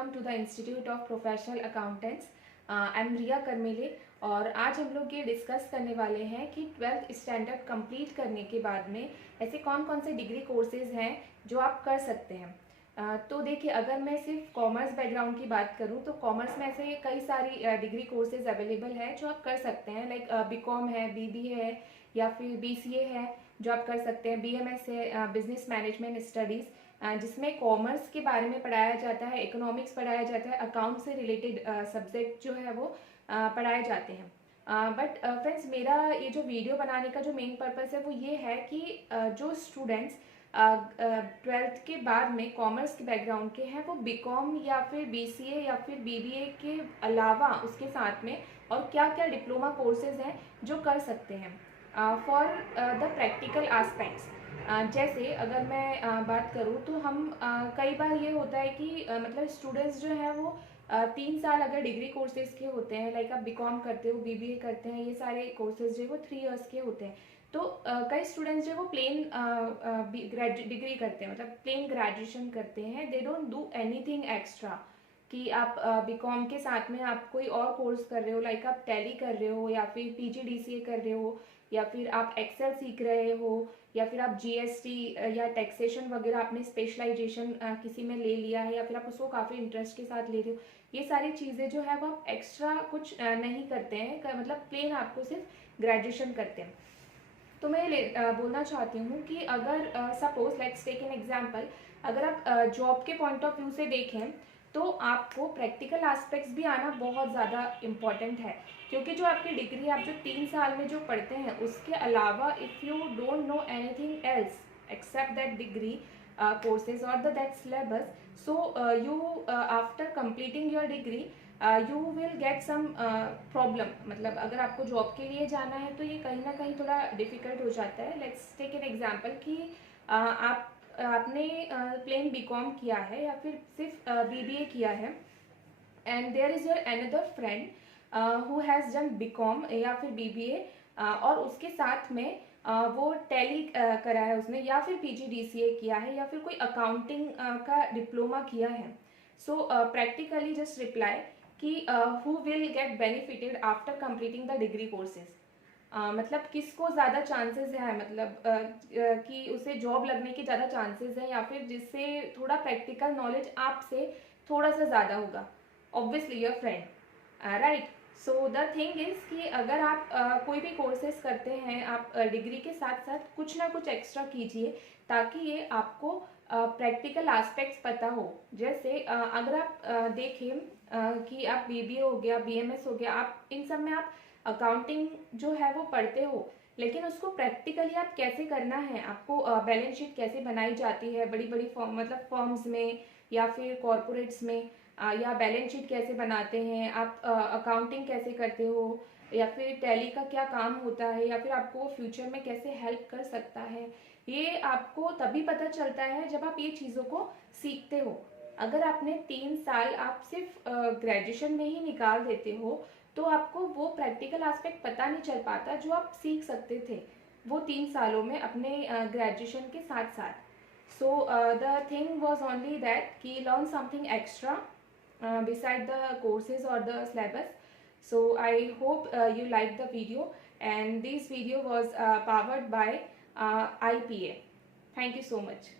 Welcome to the institute of professional accountants. I am Riya Karmele और आज हम लोग ये डिस्कस करने वाले हैं कि 12th स्टैंडर्ड कंप्लीट करने के बाद में ऐसे कौन कौन से डिग्री कोर्सेज हैं जो आप कर सकते हैं। तो देखिए, अगर मैं सिर्फ कॉमर्स बैकग्राउंड की बात करूं तो कॉमर्स में ऐसे कई सारी डिग्री कोर्सेज अवेलेबल हैं जो आप कर सकते हैं। लाइक बीकॉम है, बीबीए है या फिर बीसीए है जो आप कर सकते हैं। बीएमएस है, बिजनेस मैनेजमेंट स्टडीज़, जिसमें कॉमर्स के बारे में पढ़ाया जाता है, इकोनॉमिक्स पढ़ाया जाता है, अकाउंट से रिलेटेड सब्जेक्ट जो है वो पढ़ाए जाते हैं। बट फ्रेंड्स, मेरा ये जो वीडियो बनाने का जो मेन पर्पस है वो ये है कि जो स्टूडेंट्स 12th के बाद में कॉमर्स के बैकग्राउंड के हैं वो बीकॉम या फिर बीसीए या फिर बीबीए के अलावा उसके साथ में और क्या क्या डिप्लोमा कोर्सेज हैं जो कर सकते हैं फॉर द प्रैक्टिकल एस्पेक्ट्स। जैसे अगर मैं बात करूँ तो हम कई बार ये होता है कि मतलब स्टूडेंट्स जो हैं वो 3 साल अगर डिग्री कोर्सेज के होते हैं, लाइक आप बीकॉम करते हो, बीबीए करते हैं, ये सारे कोर्सेज जो है वो 3 इयर्स के होते हैं। तो कई स्टूडेंट्स जो है वो प्लेन डिग्री करते हैं, मतलब प्लेन ग्रेजुएशन करते हैं। They don't do anything extra कि आप बीकॉम के साथ में आप कोई और कोर्स कर रहे हो, लाइक आप टैली कर रहे हो या फिर पीजीडीसीए कर रहे हो या फिर आप एक्सेल सीख रहे हो या फिर आप जीएसटी या टैक्सेशन वगैरह आपने स्पेशलाइजेशन किसी में ले लिया है या फिर आप उसको काफ़ी इंटरेस्ट के साथ ले रहे हो। ये सारी चीज़ें जो है वो आप एक्स्ट्रा कुछ नहीं करते हैं, मतलब प्लेन आपको सिर्फ ग्रेजुएशन करते हैं। तो मैं बोलना चाहती हूँ कि अगर suppose let's take an example, अगर आप जॉब के पॉइंट ऑफ व्यू से देखें तो आपको प्रैक्टिकल एस्पेक्ट्स भी आना बहुत ज़्यादा इम्पॉर्टेंट है, क्योंकि जो आपकी डिग्री आप जो 3 साल में जो पढ़ते हैं उसके अलावा if you don't know anything else except that degree courses or that syllabus, so you after completing your degree you will get some problem। मतलब अगर आपको जॉब के लिए जाना है तो ये कहीं ना कहीं थोड़ा डिफिकल्ट हो जाता है। लेट्स टेक एन एग्जांपल कि आपने प्लेन बीकॉम किया है या फिर सिर्फ बीबीए किया है and there is your another friend who has done BCom या फिर बीबीए और उसके साथ में वो टैली करा है उसने या फिर पीजीडीसीए किया है या फिर कोई अकाउंटिंग का डिप्लोमा किया है। सो प्रैक्टिकली जस्ट रिप्लाई कि who will get benefited after completing the degree courses. मतलब किसको ज़्यादा चांसेस है, मतलब कि उसे जॉब लगने के ज़्यादा चांसेस हैं या फिर जिससे थोड़ा प्रैक्टिकल नॉलेज आपसे थोड़ा सा ज़्यादा होगा। Obviously your friend, right. So the thing is कि अगर आप कोई भी कोर्सेज करते हैं आप डिग्री के साथ साथ कुछ ना कुछ एक्स्ट्रा कीजिए ताकि ये आपको प्रैक्टिकल एस्पेक्ट्स पता हो। जैसे अगर आप देखें कि आप बीबीए हो गया, बीएमएस हो गया, आप इन सब में आप अकाउंटिंग जो है वो पढ़ते हो, लेकिन उसको प्रैक्टिकली आप कैसे करना है, आपको बैलेंस शीट कैसे बनाई जाती है बड़ी बड़ी फॉर्म मतलब फर्म्स में या फिर कॉरपोरेट्स में, या बैलेंस शीट कैसे बनाते हैं आप, अकाउंटिंग कैसे करते हो, या फिर टैली का क्या काम होता है, या फिर आपको फ्यूचर में कैसे हेल्प कर सकता है, ये आपको तभी पता चलता है जब आप ये चीज़ों को सीखते हो। अगर आपने 3 साल आप सिर्फ ग्रेजुएशन में ही निकाल देते हो तो आपको वो प्रैक्टिकल एस्पेक्ट पता नहीं चल पाता जो आप सीख सकते थे वो 3 सालों में अपने ग्रेजुएशन के साथ साथ। So the thing was only that कि learn something extra beside the courses or the syllabus. So I hope you liked the video, and this video was powered by IPA. Thank you so much.